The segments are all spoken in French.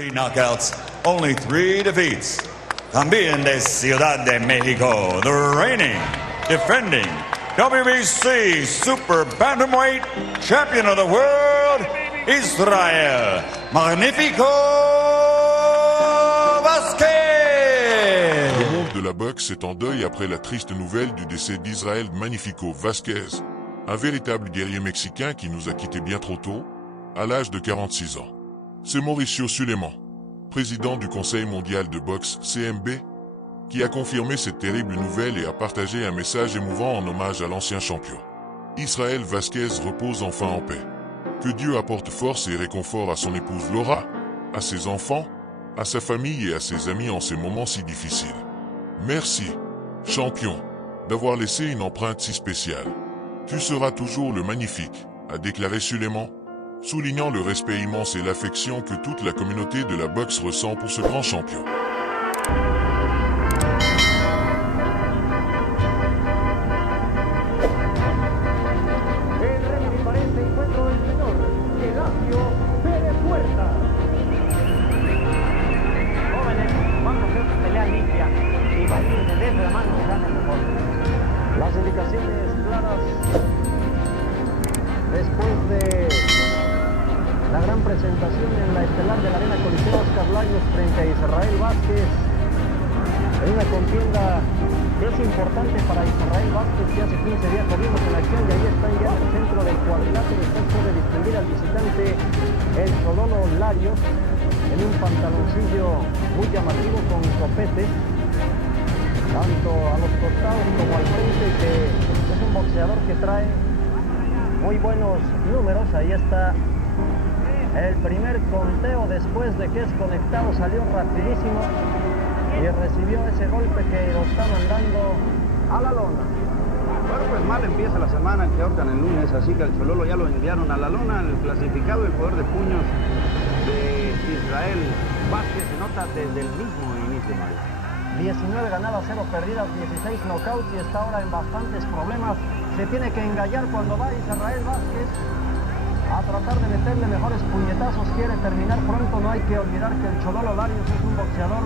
30 knockouts, only 3 defeats. También de Ciudad de México, the reigning, defending WBC Super Bantamweight Champion of the World, Israel Magnifico Vázquez. Le monde de la boxe est en deuil après la triste nouvelle du décès d'Israel Magnifico Vázquez, un véritable guerrier mexicain qui nous a quittés bien trop tôt, à l'âge de 46 ans. C'est Mauricio Suleiman, président du Conseil mondial de boxe CMB, qui a confirmé cette terrible nouvelle et a partagé un message émouvant en hommage à l'ancien champion. Israel Vázquez repose enfin en paix. Que Dieu apporte force et réconfort à son épouse Laura, à ses enfants, à sa famille et à ses amis en ces moments si difficiles. Merci, champion, d'avoir laissé une empreinte si spéciale. Tu seras toujours le magnifique, a déclaré Suleiman, soulignant le respect immense et l'affection que toute la communauté de la boxe ressent pour ce grand champion. Las indicaciones claras después de la gran presentación en la estelar de la Arena Coliseo Oscar Larios frente a Israel Vázquez, en una contienda que es importante para Israel Vázquez, que hace 15 días lo vimos en acción y ahí está ya en el centro del cuadrilátero. Usted puede distinguir al visitante el Chololo Larios en un pantaloncillo muy llamativo con copete, tanto a los costados como al frente, que es un boxeador que trae muy buenos números. Ahí está el primer conteo después de que es conectado, salió rapidísimo y recibió ese golpe que lo está mandando a la lona. Bueno, pues mal empieza la semana en que ahorcan el lunes, así que al Chololo ya lo enviaron a la lona. El clasificado, el poder de puños de Israel Vázquez se nota desde el mismo inicio, Mario. 19 ganadas, 0 perdidas, 16 knockouts y está ahora en bastantes problemas. Se tiene que engallar cuando va Israel Vázquez a tratar de meterle mejores puñetazos. Quiere terminar pronto. No hay que olvidar que el Chololo Larios es un boxeador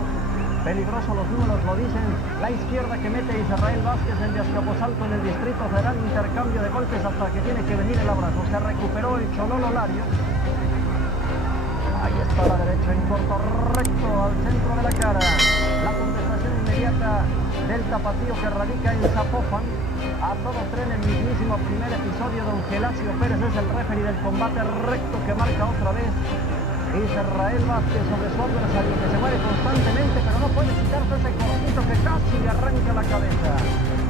peligroso, los números lo dicen. La izquierda que mete Israel Vázquez en Azcapotzalco en el Distrito Federal, intercambio de golpes hasta que tiene que venir el abrazo. Se recuperó el Chololo Larios. Ahí está la derecha en corto recto al centro de la cara. La contestación inmediata del tapatío que radica en Zapopan. A todo tren el mismísimo primer episodio. Don Gelasio Pérez es el referee del combate recto que marca otra vez Israel Vázquez sobre su adversario, que se mueve constantemente, pero no puede quitarse ese cortito que casi le arranca la cabeza.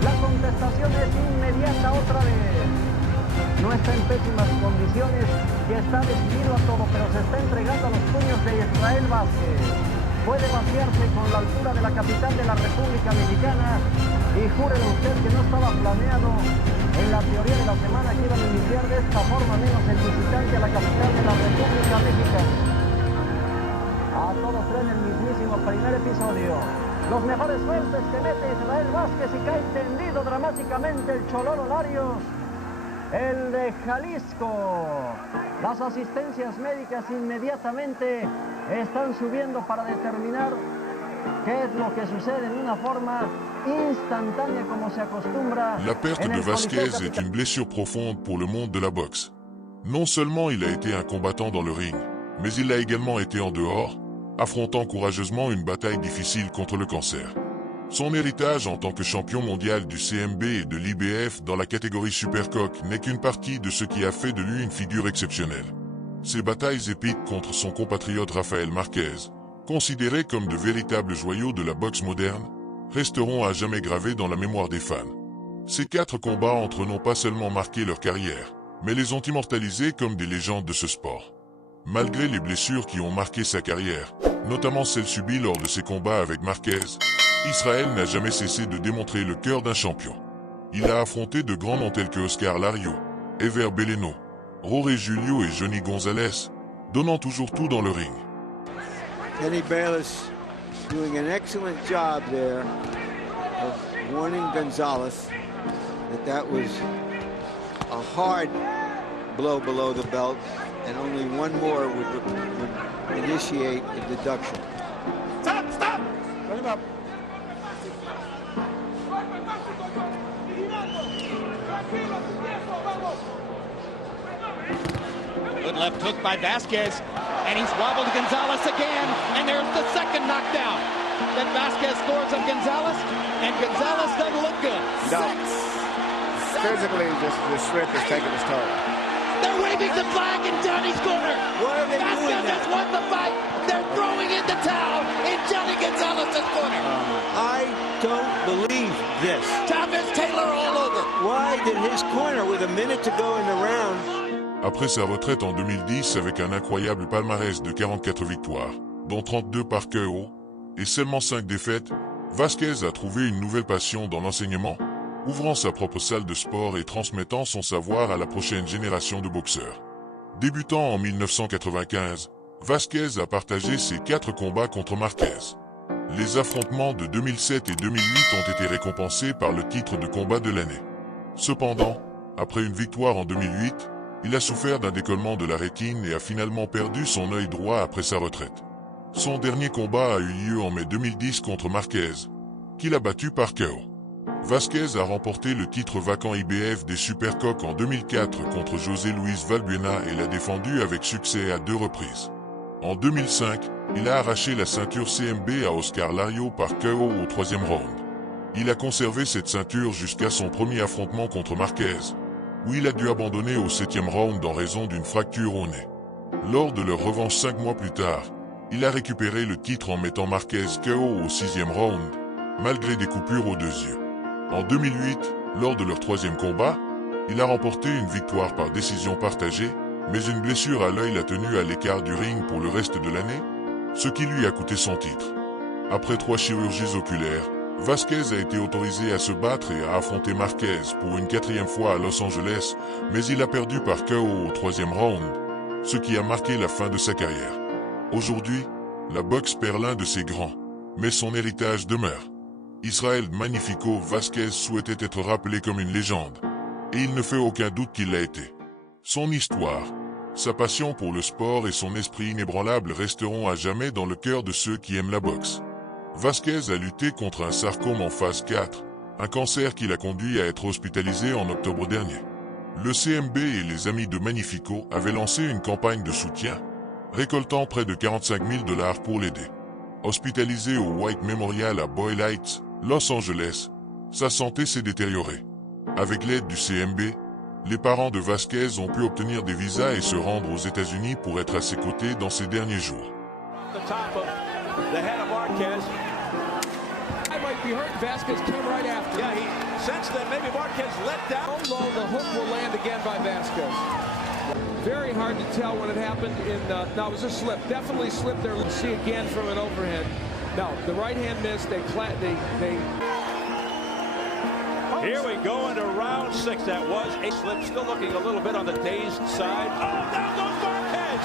La contestación es inmediata otra vez. No está en pésimas condiciones y está decidido a todo, pero se está entregando a los puños de Israel Vázquez. Puede vaciarse con la altura de la capital de la República Mexicana y júrele usted que no estaba planeado en la teoría de la semana que iban a iniciar de esta forma, menos el visitante a la capital de la República Mexicana. A todo tren el mismísimo primer episodio. Los mejores golpes que mete Israel Vázquez y cae tendido dramáticamente el Chololo Larios, el de Jalisco. Las asistencias médicas inmediatamente están subiendo para determinar qué es lo que sucede en una forma instantánea como se acostumbra. La perte de Vázquez est une blessure profonde pour le monde de la boxe. Non seulement il a été un combattant dans le ring, mais il l'a également été en dehors, affrontant courageusement une bataille difficile contre le cancer. Son héritage en tant que champion mondial du CMB et de l'IBF dans la catégorie Supercoq n'est qu'une partie de ce qui a fait de lui une figure exceptionnelle. Ses batailles épiques contre son compatriote Rafael Marquez, considérés comme de véritables joyaux de la boxe moderne, resteront à jamais gravés dans la mémoire des fans. Ces 4 combats entre eux n'ont pas seulement marqué leur carrière, mais les ont immortalisés comme des légendes de ce sport. Malgré les blessures qui ont marqué sa carrière, notamment celles subies lors de ses combats avec Marquez, Israel n'a jamais cessé de démontrer le cœur d'un champion. Il a affronté de grands noms tels que Oscar Lario, Ever Beleno, Jorge Julio et Johnny Gonzalez, donnant toujours tout dans le ring. Kenny Bayless doing an excellent job there of warning Gonzalez that was a hard blow below the belt. and only one more would initiate a deduction. Stop! Bring him up. Good left hook by Vasquez, and he's wobbled Gonzalez again, and there's the second knockdown. Then Vasquez scores on Gonzalez, and Gonzalez doesn't look good. No. Physically, the strength is taking its toll. They're waving the flag in Johnny's corner. Why are they doing Vasquez that? has won the fight. They're throwing in the towel in Johnny Gonzalez's corner. I don't believe this. Chavez Taylor all over. Why did his corner, with a minute to go in the round, Après sa retraite en 2010 avec un incroyable palmarès de 44 victoires, dont 32 par KO, et seulement 5 défaites, Vasquez a trouvé une nouvelle passion dans l'enseignement, ouvrant sa propre salle de sport et transmettant son savoir à la prochaine génération de boxeurs. Débutant en 1995, Vasquez a partagé ses 4 combats contre Marquez. Les affrontements de 2007 et 2008 ont été récompensés par le titre de combat de l'année. Cependant, après une victoire en 2008, il a souffert d'un décollement de la rétine et a finalement perdu son œil droit après sa retraite. Son dernier combat a eu lieu en mai 2010 contre Marquez, qu'il a battu par KO. Vasquez a remporté le titre vacant IBF des Supercoques en 2004 contre José Luis Valbuena et l'a défendu avec succès à 2 reprises. En 2005, il a arraché la ceinture CMB à Oscar Lario par KO au 3e round. Il a conservé cette ceinture jusqu'à son premier affrontement contre Marquez, où il a dû abandonner au 7e round en raison d'une fracture au nez. Lors de leur revanche 5 mois plus tard, il a récupéré le titre en mettant Marquez KO au 6e round, malgré des coupures aux 2 yeux. En 2008, lors de leur 3e combat, il a remporté une victoire par décision partagée, mais une blessure à l'œil l'a tenu à l'écart du ring pour le reste de l'année, ce qui lui a coûté son titre. Après 3 chirurgies oculaires, Vasquez a été autorisé à se battre et à affronter Marquez pour une 4e fois à Los Angeles, mais il a perdu par KO au 3e round, ce qui a marqué la fin de sa carrière. Aujourd'hui, la boxe perd l'un de ses grands, mais son héritage demeure. Israel Magnifico Vasquez souhaitait être rappelé comme une légende, et il ne fait aucun doute qu'il l'a été. Son histoire, sa passion pour le sport et son esprit inébranlable resteront à jamais dans le cœur de ceux qui aiment la boxe. Vasquez a lutté contre un sarcome en phase 4, un cancer qui l'a conduit à être hospitalisé en octobre dernier. Le CMB et les amis de Magnifico avaient lancé une campagne de soutien, récoltant près de 45 000 $ pour l'aider. Hospitalisé au White Memorial à Boyle Heights, Los Angeles, sa santé s'est détériorée. Avec l'aide du CMB, les parents de Vasquez ont pu obtenir des visas et se rendre aux États-Unis pour être à ses côtés dans ces derniers jours. The head of Marquez. I might be hurt. Vasquez came right after. Yeah, he sensed that maybe Marquez let down. Low, the hook will land again by Vasquez. Very hard to tell when it happened. No, it was a slip. Definitely slipped there. Let's see again from an overhead. No, the right hand missed. They. Here we go into round 6. That was a slip. Still looking a little bit on the dazed side. Oh, down goes Marquez.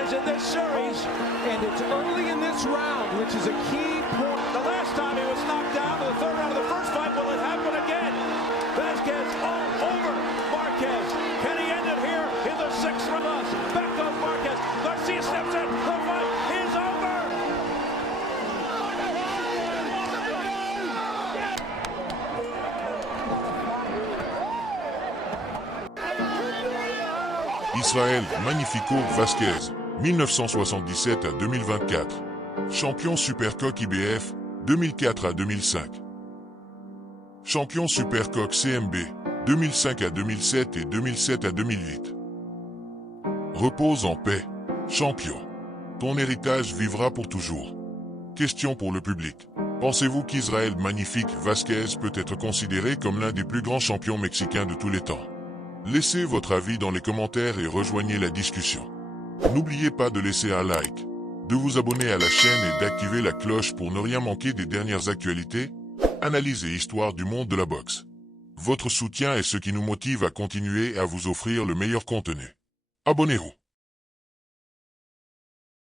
Is in this series, and it's early in this round, which is a key point. The last time he was knocked down in the 3rd round of the first fight, will it happen again? Vasquez all over Marquez. Can he end it here in the 6th round? Back goes Marquez. Garcia steps in. The fight is over. Israel Magnifico Vasquez, 1977 à 2024. Champion Supercoque IBF, 2004 à 2005. Champion Supercoque CMB, 2005 à 2007 et 2007 à 2008. Repose en paix, champion. Ton héritage vivra pour toujours. Question pour le public. Pensez-vous qu'Israel Magnifique Vasquez peut être considéré comme l'un des plus grands champions mexicains de tous les temps? Laissez votre avis dans les commentaires et rejoignez la discussion. N'oubliez pas de laisser un like, de vous abonner à la chaîne et d'activer la cloche pour ne rien manquer des dernières actualités, analyses et histoires du monde de la boxe. Votre soutien est ce qui nous motive à continuer à vous offrir le meilleur contenu. Abonnez-vous.